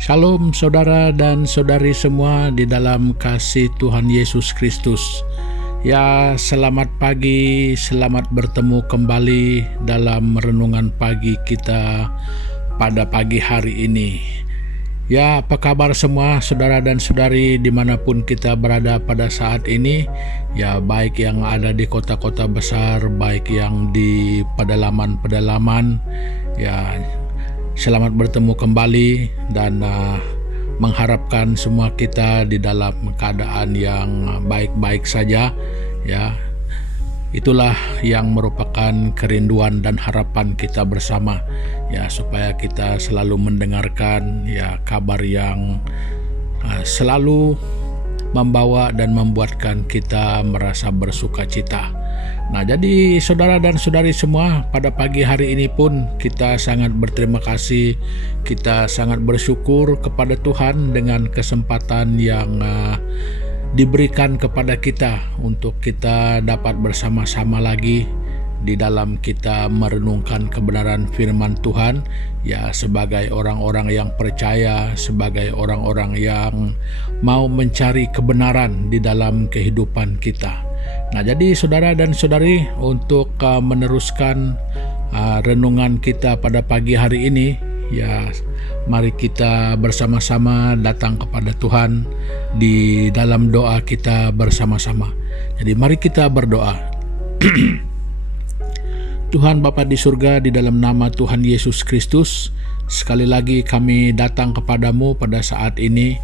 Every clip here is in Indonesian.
Shalom saudara dan saudari semua di dalam kasih Tuhan Yesus Kristus. Ya, selamat pagi, selamat bertemu kembali dalam renungan pagi kita pada pagi hari ini. Ya, apa kabar semua saudara dan saudari dimanapun kita berada pada saat ini. Ya, baik yang ada di kota-kota besar, baik yang di pedalaman-pedalaman. Ya, selamat bertemu kembali dan mengharapkan semua kita di dalam keadaan yang baik-baik saja. Ya, itulah yang merupakan kerinduan dan harapan kita bersama. Ya, supaya kita selalu mendengarkan ya kabar yang selalu membawa dan membuatkan kita merasa bersuka cita. Nah, jadi saudara dan saudari semua, pada pagi hari ini pun kita sangat berterima kasih, kita sangat bersyukur kepada Tuhan dengan kesempatan yang diberikan kepada kita untuk kita dapat bersama-sama lagi di dalam kita merenungkan kebenaran firman Tuhan, ya, sebagai orang-orang yang percaya, sebagai orang-orang yang mau mencari kebenaran di dalam kehidupan kita. Nah, jadi saudara dan saudari, untuk meneruskan renungan kita pada pagi hari ini, ya, mari kita bersama-sama datang kepada Tuhan di dalam doa kita bersama-sama. Jadi mari kita berdoa. Tuhan Bapa di surga, di dalam nama Tuhan Yesus Kristus, sekali lagi kami datang kepadamu pada saat ini.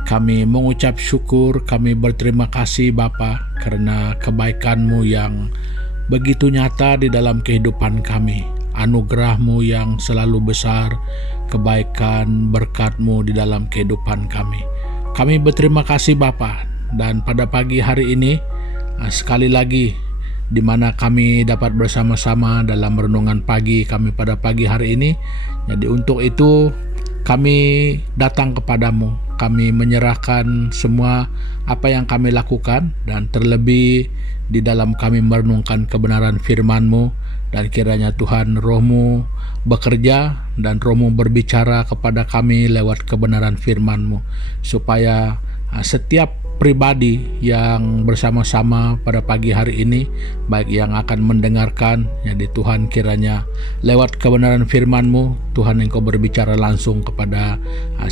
Kami mengucap syukur, kami berterima kasih Bapa karena kebaikan-Mu yang begitu nyata di dalam kehidupan kami. Anugerah-Mu yang selalu besar, kebaikan berkat-Mu di dalam kehidupan kami. Kami berterima kasih Bapa, dan pada pagi hari ini sekali lagi di mana kami dapat bersama-sama dalam renungan pagi kami pada pagi hari ini. Jadi untuk itu kami datang kepadamu. Kami menyerahkan semua apa yang kami lakukan, dan terlebih di dalam kami merenungkan kebenaran firman-Mu, dan kiranya Tuhan Roh-Mu bekerja dan Roh-Mu berbicara kepada kami lewat kebenaran firman-Mu, supaya setiap pribadi yang bersama-sama pada pagi hari ini, baik yang akan mendengarkan, jadi Tuhan kiranya lewat kebenaran firman-Mu, Tuhan Engkau berbicara langsung kepada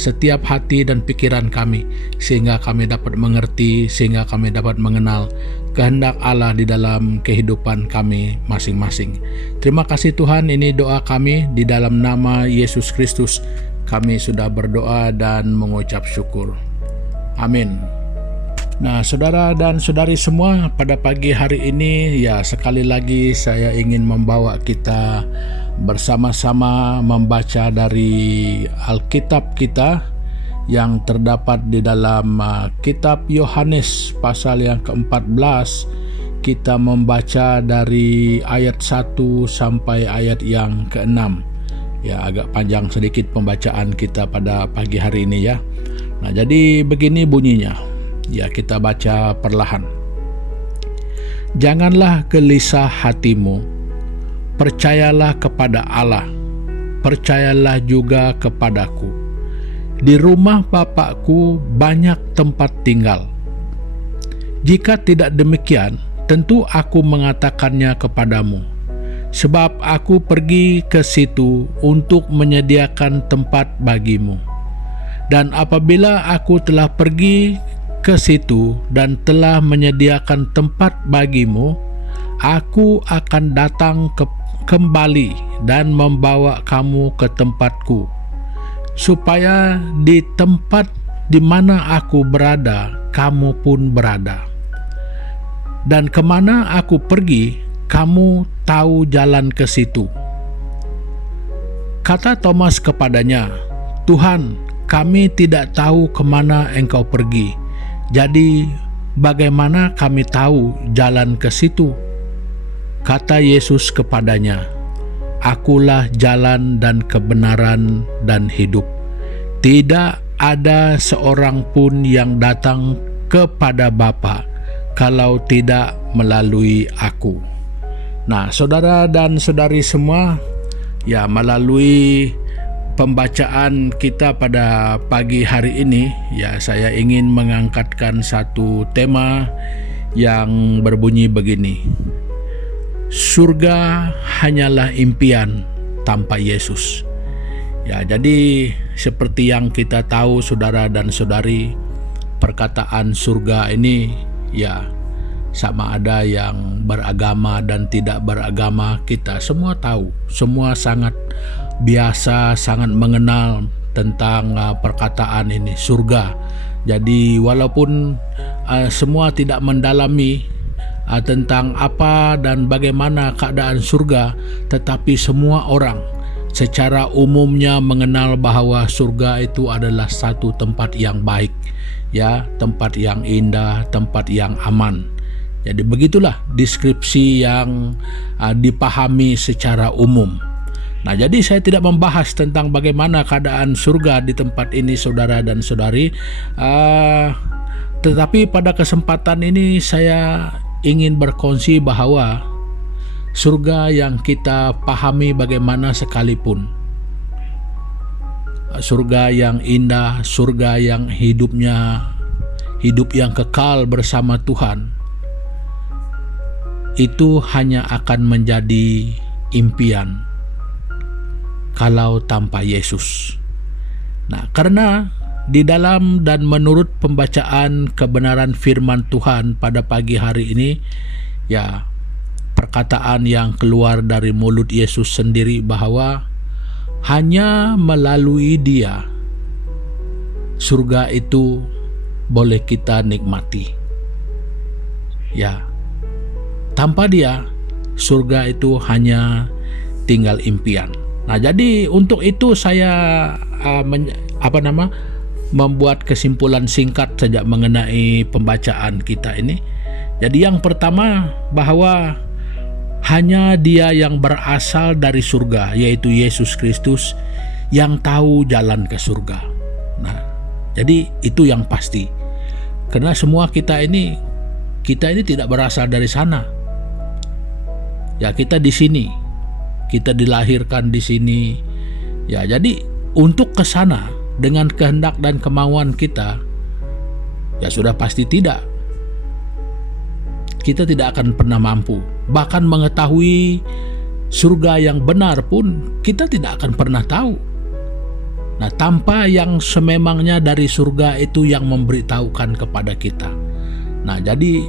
setiap hati dan pikiran kami, sehingga kami dapat mengerti, sehingga kami dapat mengenal kehendak Allah di dalam kehidupan kami masing-masing. Terima kasih Tuhan, ini doa kami di dalam nama Yesus Kristus. Kami sudah berdoa dan mengucap syukur. Amin. Nah, saudara dan saudari semua, pada pagi hari ini ya sekali lagi saya ingin membawa kita bersama-sama membaca dari Alkitab kita yang terdapat di dalam kitab Yohanes pasal yang ke-14. Kita membaca dari ayat 1 sampai ayat yang ke-6. Ya, agak panjang sedikit pembacaan kita pada pagi hari ini ya. Nah, jadi begini bunyinya. Ya, kita baca perlahan. Janganlah gelisah hatimu, percayalah kepada Allah, percayalah juga kepadaku. Di rumah Bapakku banyak tempat tinggal. Jika tidak demikian, tentu aku mengatakannya kepadamu, sebab aku pergi ke situ untuk menyediakan tempat bagimu. Dan apabila aku telah pergi ke situ dan telah menyediakan tempat bagimu, aku akan datang kembali dan membawa kamu ke tempatku, supaya di tempat di mana aku berada, kamu pun berada. Dan kemana aku pergi, kamu tahu jalan ke situ. Kata Thomas kepadanya, Tuhan, kami tidak tahu kemana Engkau pergi. Jadi bagaimana kami tahu jalan ke situ? Kata Yesus kepadanya, Akulah jalan dan kebenaran dan hidup. Tidak ada seorang pun yang datang kepada Bapa kalau tidak melalui aku. Nah, saudara dan saudari semua, ya, melalui pembacaan kita pada pagi hari ini, ya saya ingin mengangkatkan satu tema yang berbunyi begini. Surga hanyalah impian tanpa Yesus. Ya, jadi seperti yang kita tahu saudara dan saudari, perkataan surga ini ya sama ada yang beragama dan tidak beragama, kita semua tahu, semua sangat biasa, sangat mengenal tentang perkataan ini, surga. Jadi walaupun semua tidak mendalami tentang apa dan bagaimana keadaan surga, tetapi semua orang secara umumnya mengenal bahwa surga itu adalah satu tempat yang baik, ya, tempat yang indah, tempat yang aman. Jadi begitulah deskripsi yang dipahami secara umum. Nah, jadi saya tidak membahas tentang bagaimana keadaan surga di tempat ini saudara dan saudari, tetapi pada kesempatan ini saya ingin berkongsi bahwa surga yang kita pahami bagaimana sekalipun, surga yang indah, surga yang hidup yang kekal bersama Tuhan, itu hanya akan menjadi impian kalau tanpa Yesus. Nah, karena di dalam dan menurut pembacaan kebenaran firman Tuhan pada pagi hari ini, ya, perkataan yang keluar dari mulut Yesus sendiri bahwa hanya melalui Dia surga itu boleh kita nikmati. Ya, tanpa Dia surga itu hanya tinggal impian. Nah, jadi untuk itu saya membuat kesimpulan singkat saja mengenai pembacaan kita ini. Jadi yang pertama, bahwa hanya Dia yang berasal dari surga, yaitu Yesus Kristus, yang tahu jalan ke surga. Nah, jadi itu yang pasti. Karena semua kita ini tidak berasal dari sana. Ya, kita di sini. Kita dilahirkan di sini. Ya, jadi untuk ke sana dengan kehendak dan kemauan kita, ya sudah pasti tidak. Kita tidak akan pernah mampu. Bahkan mengetahui surga yang benar pun kita tidak akan pernah tahu. Nah, tanpa yang sememangnya dari surga itu yang memberitahukan kepada kita. Nah, jadi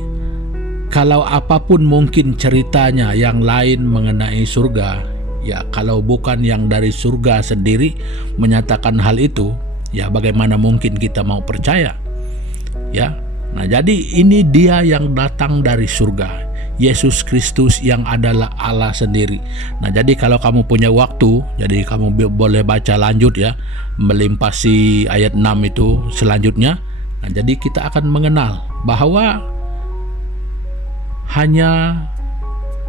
kalau apapun mungkin ceritanya yang lain mengenai surga, ya kalau bukan yang dari surga sendiri menyatakan hal itu, ya bagaimana mungkin kita mau percaya? Ya. Nah, jadi ini Dia yang datang dari surga, Yesus Kristus yang adalah Allah sendiri. Nah, jadi kalau kamu punya waktu, jadi kamu boleh baca lanjut ya, melimpasi ayat 6 itu selanjutnya. Nah, jadi kita akan mengenal bahwa hanya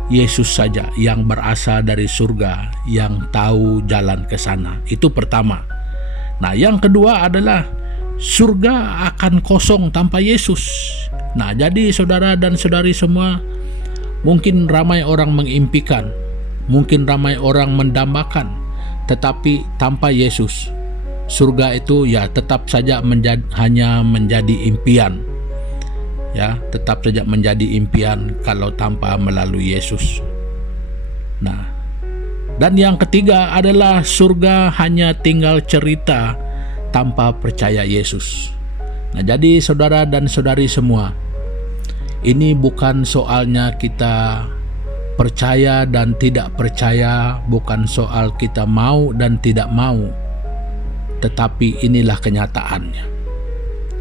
Yesus saja yang berasal dari surga, yang tahu jalan ke sana. Itu pertama. Nah, yang kedua adalah surga akan kosong tanpa Yesus. Nah, jadi saudara dan saudari semua, mungkin ramai orang mengimpikan, mungkin ramai orang mendambakan, tetapi tanpa Yesus, surga itu ya tetap saja hanya menjadi impian. Ya, tetap saja menjadi impian kalau tanpa melalui Yesus. Nah, dan yang ketiga adalah surga hanya tinggal cerita tanpa percaya Yesus. Nah, jadi saudara dan saudari semua, ini bukan soalnya kita percaya dan tidak percaya, bukan soal kita mau dan tidak mau, tetapi inilah kenyataannya.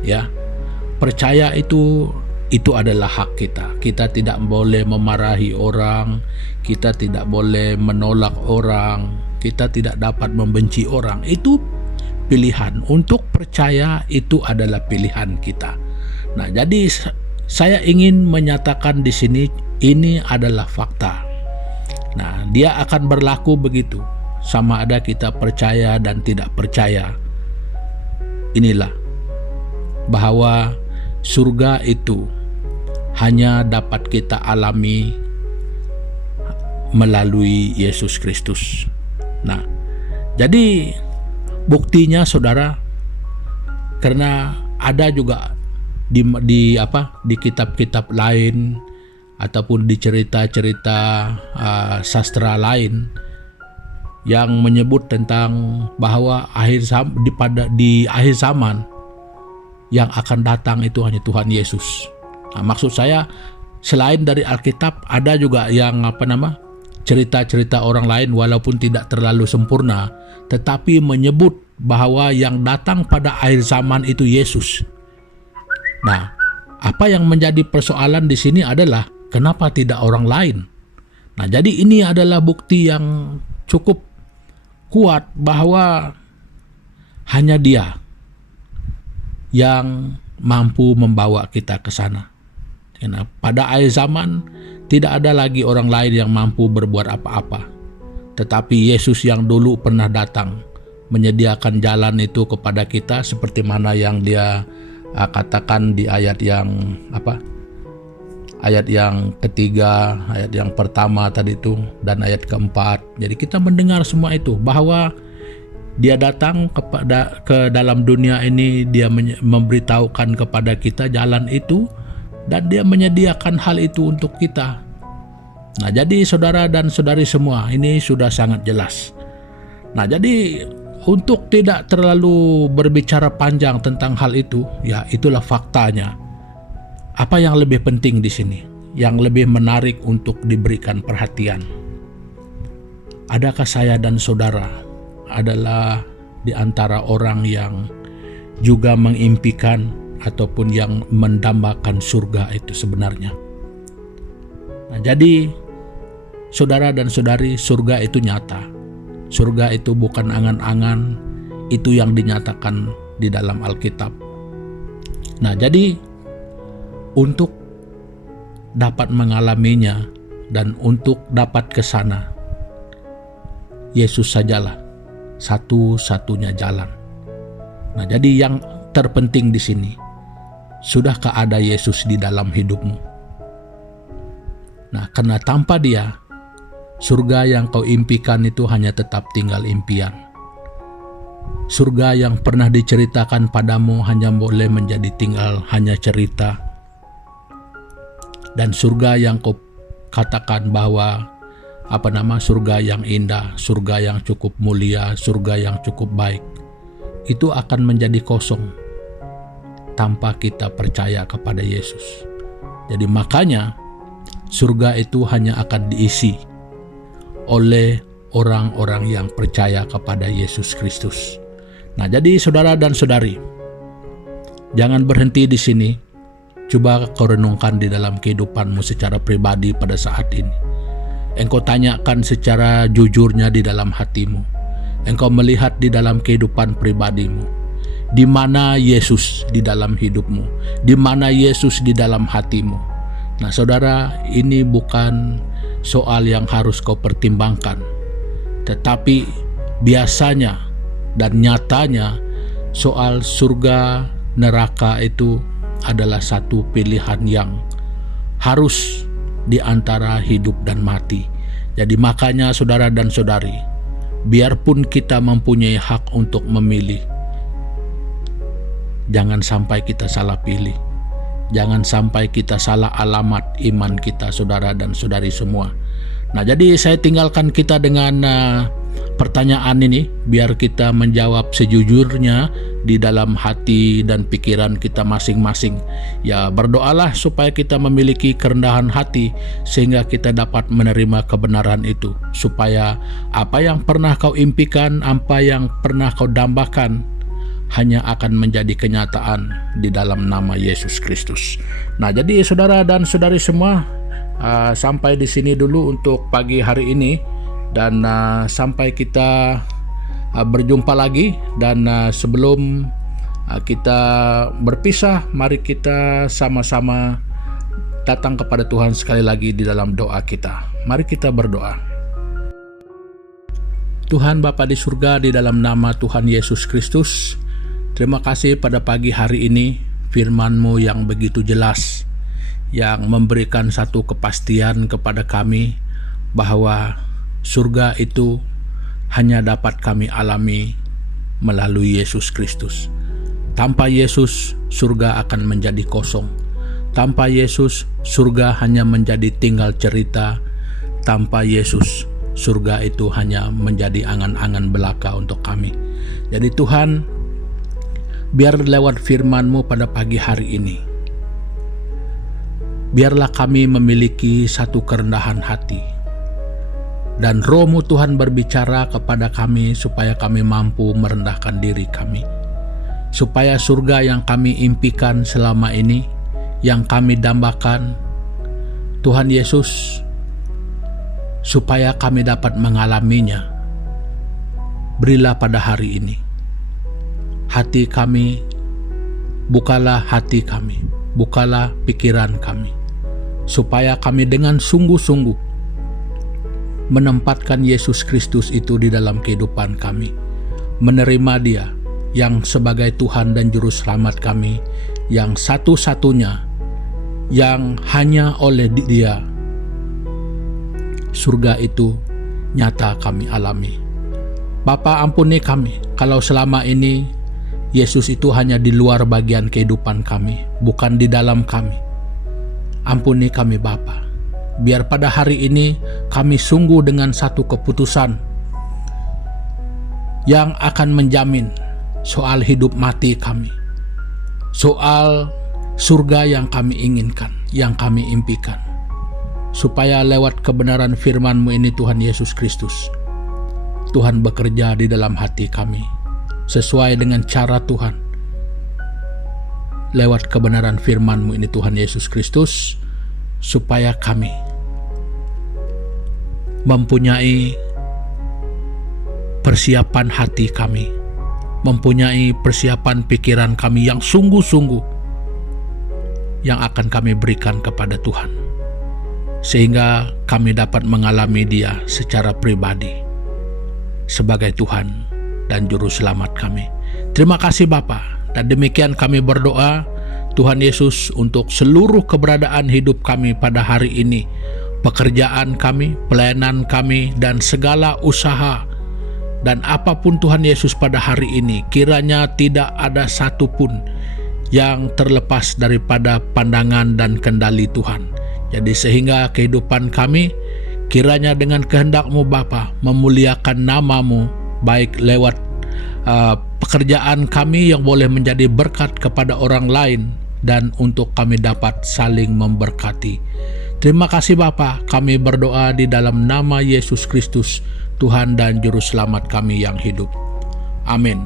Ya, percaya itu adalah hak kita. Kita tidak boleh memarahi orang, kita tidak boleh menolak orang, kita tidak dapat membenci orang. Itu pilihan. Untuk percaya itu adalah pilihan kita. Nah, jadi saya ingin menyatakan di sini, ini adalah fakta. Nah, dia akan berlaku begitu, sama ada kita percaya dan tidak percaya. Inilah bahwa surga itu hanya dapat kita alami melalui Yesus Kristus. Nah, jadi Buktinya saudara, karena ada juga di kitab-kitab lain ataupun di cerita-cerita sastra lain yang menyebut tentang bahwa di akhir zaman yang akan datang itu hanya Tuhan Yesus. Nah, maksud saya selain dari Alkitab ada juga yang cerita-cerita orang lain walaupun tidak terlalu sempurna, tetapi menyebut bahwa yang datang pada akhir zaman itu Yesus. Nah, apa yang menjadi persoalan di sini adalah kenapa tidak orang lain? Nah, jadi ini adalah bukti yang cukup kuat bahwa hanya Dia yang mampu membawa kita ke sana. Karena pada akhir zaman tidak ada lagi orang lain yang mampu berbuat apa-apa. Tetapi Yesus yang dulu pernah datang menyediakan jalan itu kepada kita, seperti mana yang Dia katakan di ayat yang ketiga, ayat yang pertama tadi itu, dan ayat keempat. Jadi kita mendengar semua itu, bahwa Dia datang ke dalam dunia ini, Dia memberitahukan kepada kita jalan itu, dan Dia menyediakan hal itu untuk kita. Nah, jadi saudara dan saudari semua, ini sudah sangat jelas. Nah, jadi untuk tidak terlalu berbicara panjang tentang hal itu, ya itulah faktanya. Apa yang lebih penting di sini, yang lebih menarik untuk diberikan perhatian? Adakah saya dan saudara adalah di antara orang yang juga mengimpikan ataupun yang mendambakan surga itu sebenarnya? Nah, jadi saudara dan saudari, surga itu nyata. Surga itu bukan angan-angan, itu yang dinyatakan di dalam Alkitab. Nah, jadi untuk dapat mengalaminya dan untuk dapat ke sana, Yesus sajalah satu-satunya jalan. Nah, jadi yang terpenting di sini, sudahkah ada Yesus di dalam hidupmu? Nah, karena tanpa Dia, surga yang kau impikan itu hanya tetap tinggal impian. Surga yang pernah diceritakan padamu hanya boleh menjadi tinggal hanya cerita. Dan surga yang kau katakan bahwa surga yang indah, surga yang cukup mulia, surga yang cukup baik, itu akan menjadi kosong tanpa kita percaya kepada Yesus. Jadi makanya surga itu hanya akan diisi oleh orang-orang yang percaya kepada Yesus Kristus. Nah, jadi saudara dan saudari, jangan berhenti di sini. Coba kau renungkan di dalam kehidupanmu secara pribadi pada saat ini. Engkau tanyakan secara jujurnya di dalam hatimu. Engkau melihat di dalam kehidupan pribadimu, di mana Yesus di dalam hidupmu, di mana Yesus di dalam hatimu. Nah, saudara, ini bukan soal yang harus kau pertimbangkan, tetapi biasanya dan nyatanya soal surga neraka itu adalah satu pilihan yang harus di antara hidup dan mati. Jadi makanya saudara dan saudari, biarpun kita mempunyai hak untuk memilih, jangan sampai kita salah pilih. Jangan sampai kita salah alamat iman kita, saudara dan saudari semua. Nah, jadi saya tinggalkan kita dengan pertanyaan ini, biar kita menjawab sejujurnya di dalam hati dan pikiran kita masing-masing. Ya, berdoalah supaya kita memiliki kerendahan hati, sehingga kita dapat menerima kebenaran itu. Supaya apa yang pernah kau impikan, apa yang pernah kau dambakan, hanya akan menjadi kenyataan di dalam nama Yesus Kristus. Nah, jadi saudara dan saudari semua, sampai di sini dulu untuk pagi hari ini, dan sampai kita berjumpa lagi. Dan sebelum kita berpisah, mari kita sama-sama datang kepada Tuhan sekali lagi di dalam doa kita. Mari kita berdoa. Tuhan Bapa di surga, di dalam nama Tuhan Yesus Kristus, terima kasih pada pagi hari ini, firman-Mu yang begitu jelas, yang memberikan satu kepastian kepada kami bahwa surga itu hanya dapat kami alami melalui Yesus Kristus. Tanpa Yesus, surga akan menjadi kosong. Tanpa Yesus, surga hanya menjadi tinggal cerita. Tanpa Yesus, surga itu hanya menjadi angan-angan belaka untuk kami. Jadi Tuhan, biar lewat firman-Mu pada pagi hari ini, biarlah kami memiliki satu kerendahan hati. Dan Roh-Mu Tuhan berbicara kepada kami supaya kami mampu merendahkan diri kami. Supaya surga yang kami impikan selama ini, yang kami dambakan, Tuhan Yesus, supaya kami dapat mengalaminya. Berilah pada hari ini hati kami, bukalah hati kami, bukalah pikiran kami, supaya kami dengan sungguh-sungguh menempatkan Yesus Kristus itu di dalam kehidupan kami, menerima Dia yang sebagai Tuhan dan Juru Selamat kami, yang satu-satunya, yang hanya oleh Dia surga itu nyata kami alami. Bapa, ampuni kami kalau selama ini Yesus itu hanya di luar bagian kehidupan kami, bukan di dalam kami. Ampuni kami Bapa. Biar pada hari ini kami sungguh dengan satu keputusan yang akan menjamin soal hidup mati kami, soal surga yang kami inginkan, yang kami impikan, supaya lewat kebenaran firman-Mu ini Tuhan Yesus Kristus, Tuhan bekerja di dalam hati kami sesuai dengan cara Tuhan. Lewat kebenaran firman-Mu ini Tuhan Yesus Kristus, supaya kami mempunyai persiapan hati kami, mempunyai persiapan pikiran kami yang sungguh-sungguh yang akan kami berikan kepada Tuhan, sehingga kami dapat mengalami Dia secara pribadi sebagai Tuhan dan Juru Selamat kami. Terima kasih Bapa, dan demikian kami berdoa Tuhan Yesus untuk seluruh keberadaan hidup kami pada hari ini, pekerjaan kami, pelayanan kami, dan segala usaha dan apapun Tuhan Yesus pada hari ini, kiranya tidak ada satupun yang terlepas daripada pandangan dan kendali Tuhan. Jadi sehingga kehidupan kami kiranya dengan kehendak-Mu Bapa memuliakan nama-Mu, baik lewat pekerjaan kami yang boleh menjadi berkat kepada orang lain, dan untuk kami dapat saling memberkati. Terima kasih Bapa, kami berdoa di dalam nama Yesus Kristus, Tuhan dan Juru Selamat kami yang hidup. Amin.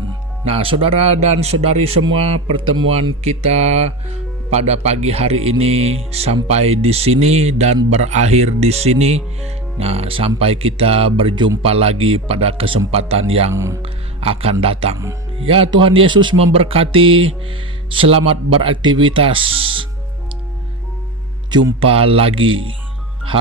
Nah, saudara dan saudari semua, pertemuan kita pada pagi hari ini sampai di sini dan berakhir di sini. Nah, sampai kita berjumpa lagi pada kesempatan yang akan datang. Ya, Tuhan Yesus memberkati. Selamat beraktivitas. Jumpa lagi.